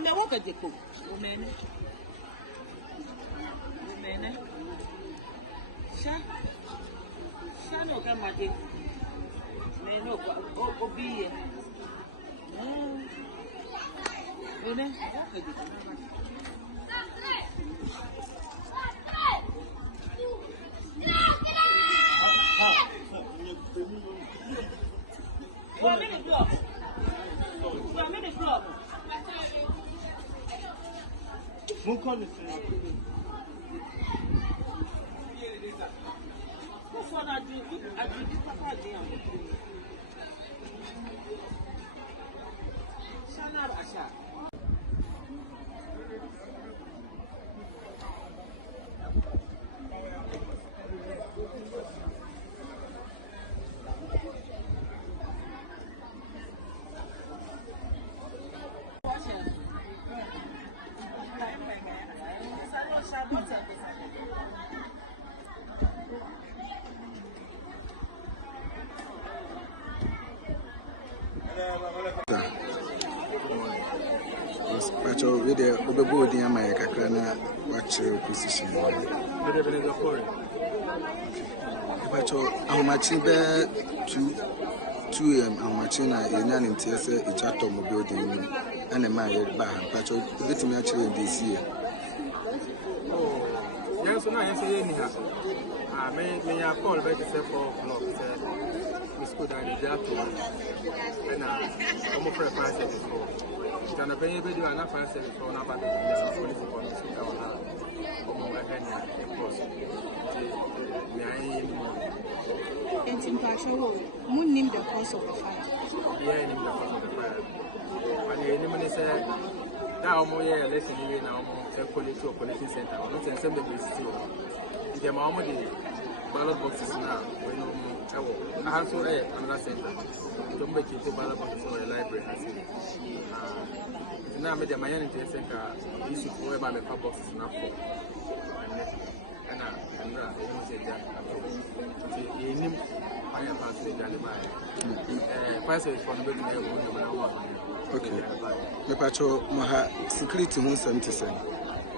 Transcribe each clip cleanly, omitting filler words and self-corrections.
I'm a walk at the cook. Woman. Shano come at it. May no be here. Women, Pacho video obebo di ama ya kakra na watch position. Pacho ahomachi be 2 am ahomachi na yenya ntie se ichato mo building ni ana ma ye ba pacho betimi a kire ndi sie. Yanso na yanso ye ni ha. Me ya call be say 4 o'clock say we school that is there to and I'm for price before. Can be do an price before na ba the police for us to come na. And in Pasho, Moon named the cause of the fire. Yeah, named the cause of the fire. But the enemy said, now more less than now, the police or police center, not the same police. The Mamma ballot boxes now. I have to another center. Don't make it to ballot boxes or a library. Now, I made a man in the center issue for my boxes now. Okay. Me pacho moha security mun 70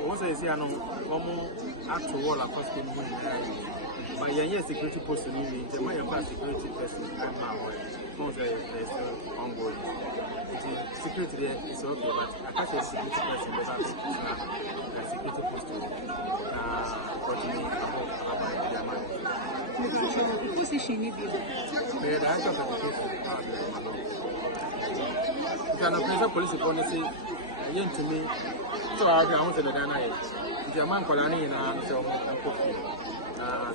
Once I see an at wall across the but yeah, security post in the my security person ongoing. Security there is okay, but I can't say security person but security post Position ni bi. Police policy to me. So I want to the man Colani and so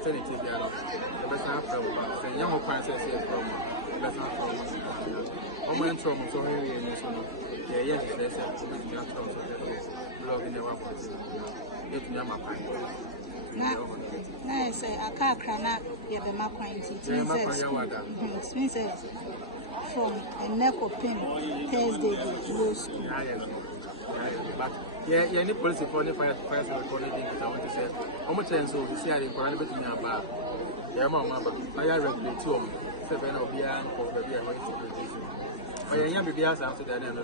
Senator Dialog. The best from young princess from the best from Oman from so yes, I say a car crana, you have my means from a neck of pin Thursday to school. Yeah, any policy for the fire recording. I want to say, how much and so you see, I didn't put in about. Yeah, Mamma, but I regulate 2 7 of the year. But you be as after that, and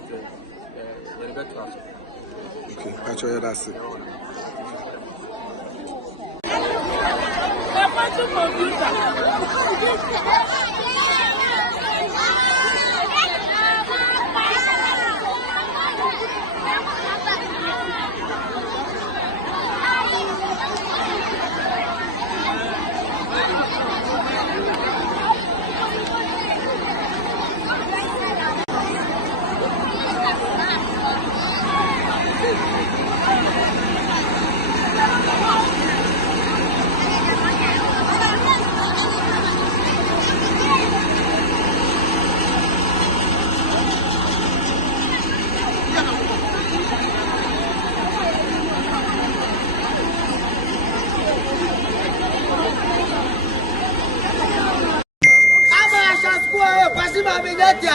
you're better. Okay, that's all that's it. Quase uma milha de